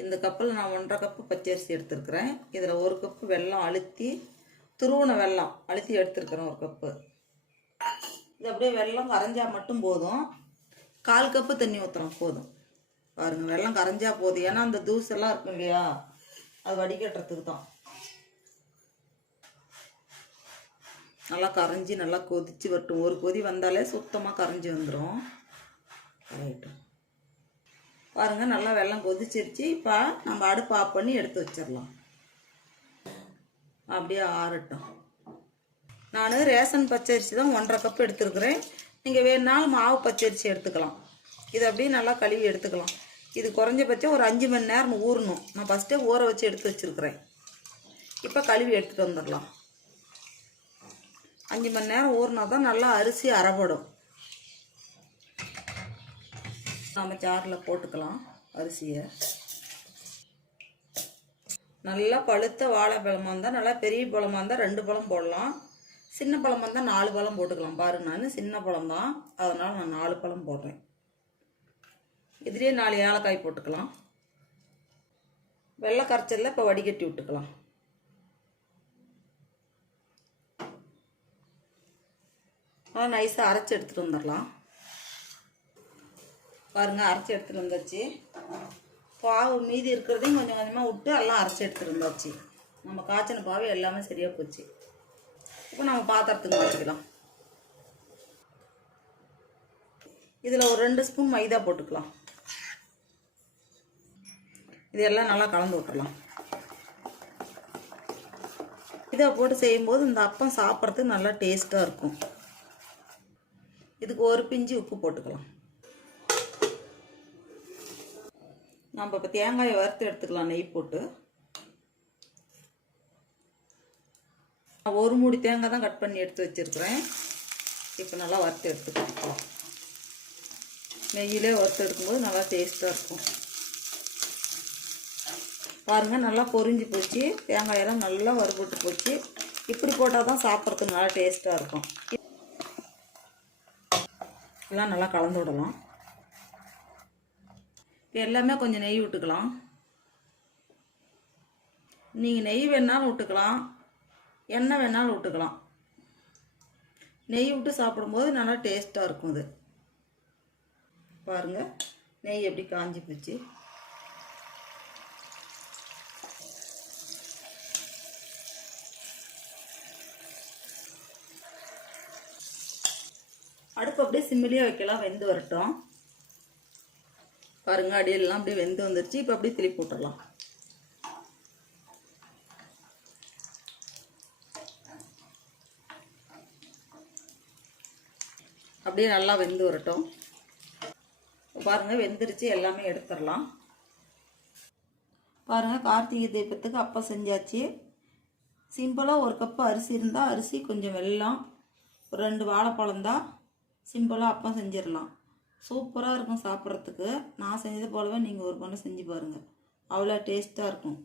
இந்த கப்பில் நான் ஒன்றரை கப்பு பச்சரிசி எடுத்துருக்கிறேன். இதில் ஒரு கப்பு வெல்லம் அழுத்தி துருவன வெல்லம் அழுத்தி எடுத்துருக்குறேன் ஒரு கப்பு. இது அப்படியே வெல்லம் கரைஞ்சால் மட்டும் போதும். கால் கப்பு தண்ணி ஊற்றுறோம் போதும். பாருங்கள் வெள்ளம் கரைஞ்சா போதும். ஏன்னா அந்த தூசெல்லாம் இருக்கும் இல்லையா? அது வடிகட்டுறதுக்கு தான். நல்லா கரைஞ்சி நல்லா கொதிச்சு வரட்டும். ஒரு கொதி வந்தாலே சுத்தமாக கரைஞ்சி வந்துடும் பாருங்கள் நல்லா வெள்ளம் கொதிச்சிருச்சு. இப்போ நம்ம அடுப்பு ஆஃப் பண்ணி எடுத்து வச்சிடலாம். அப்படியே ஆறட்டும். நான் ரேஷன் பச்சரிசி தான் ஒன்றரை கப் எடுத்துருக்குறேன். நீங்கள் வேணுனாலும் மாவு பச்சரிசி எடுத்துக்கலாம். இது அப்படியே நல்லா கழுவி எடுத்துக்கலாம். இது குறைஞ்சபட்சம் ஒரு அஞ்சு மணி நேரம் ஊறணும். நான் ஃபஸ்ட்டே ஊற வச்சு எடுத்து வச்சுருக்கிறேன். இப்போ கழுவி எடுத்துகிட்டு வந்துடலாம். அஞ்சு மணி நேரம் ஊறினா தான் நல்லா அரிசி அரைப்படும் நம்ம ஜாரில் போட்டுக்கலாம் அரிசியை. நல்லா பழுத்த வாழைப்பழமாக இருந்தால் நல்லா பெரிய பழமாக இருந்தால் ரெண்டு பழம் போடலாம். சின்ன பழமாக இருந்தால் நாலு பழம் போட்டுக்கலாம். பாருங்க நான் சின்ன பழம் தான். அதனால் நான் நாலு பழம் போடுறேன். இதுலேயே நாலு ஏலக்காய் போட்டுக்கலாம். வெள்ளை கரைச்சலில் இப்போ வடிகட்டி விட்டுக்கலாம். நல்லா நைஸாக அரைச்சி எடுத்துகிட்டு வந்துடலாம். பாருங்கள் அரைச்சி எடுத்துகிட்டு வந்தாச்சு. பாவு மீதி இருக்கிறதையும் கொஞ்சம் கொஞ்சமாக விட்டு எல்லாம் அரைச்சி எடுத்துகிட்டு வந்தாச்சு. நம்ம காய்ச்சின பாவு எல்லாமே சரியாக போச்சு. இப்போ நம்ம பாத்திரத்துக்கு மாற்றிக்கலாம் இதில் ஒரு ரெண்டு ஸ்பூன் மைதா போட்டுக்கலாம். இதெல்லாம் நல்லா கலந்து விட்டுடலாம் இதை போட்டு செய்யும்போது இந்த அப்பம் சாப்பிட்றதுக்கு நல்லா டேஸ்ட்டாக இருக்கும். இதுக்கு ஒரு பிஞ்சு உப்பு போட்டுக்கலாம். நம்ம இப்போ தேங்காயை வறுத்து எடுத்துக்கலாம் நெய் போட்டு. நான் ஒரு மூடி தேங்காய் தான் கட் பண்ணி எடுத்து வச்சுருக்கிறேன். இப்போ நல்லா வறுத்து எடுத்துக்கலாம். நெய்யிலே வறுத்து எடுக்கும்போது நல்லா டேஸ்ட்டாக இருக்கும். பாருங்கள் நல்லா பொரிஞ்சு போச்சு. தேங்காயெல்லாம் நல்லா வறுபட்டு போச்சு. இப்படி போட்டால் தான் சாப்பிட்றதுக்கு நல்லா டேஸ்ட்டாக இருக்கும். எல்லாம் நல்லா கலந்து விடலாம். இப்போ எல்லாமே கொஞ்சம் நெய் விட்டுக்கலாம். நீங்கள் நெய் வேணாலும் விட்டுக்கலாம். எண்ணெய் வேணாலும் விட்டுக்கலாம். நெய் விட்டு சாப்பிடும்போது நல்லா டேஸ்ட்டாக இருக்கும் இது பாருங்கள் நெய் எப்படி காஞ்சி போச்சு. அடுப்பு அப்படியே சிம்மிலேயே வைக்கலாம் வெந்து வரட்டும். பாருங்க அடியெல்லாம் அப்படியே வெந்து வந்துருச்சு. இப்போ அப்படியே திருப்பி விட்டுறலாம் அப்படியே நல்லா வெந்து வரட்டும். பாருங்க வெந்துருச்சு. எல்லாமே எடுத்துடலாம். பாருங்க கார்த்திகை தீபத்துக்கு அப்போ செஞ்சாச்சு. சிம்பிளாக ஒரு கப்பு அரிசி இருந்தால் அரிசி கொஞ்சம் வெள்ளம் ஒரு ரெண்டு வாழைப்பழம் தான். சிம்பிளாக அப்பம் செஞ்சிடலாம். சூப்பராக இருக்கும் சாப்பிட்றதுக்கு. நான் செஞ்சது போலவே நீங்கள் ஒரு பண்ண செஞ்சு பாருங்கள் அவ்வளோ டேஸ்ட்டாக இருக்கும்.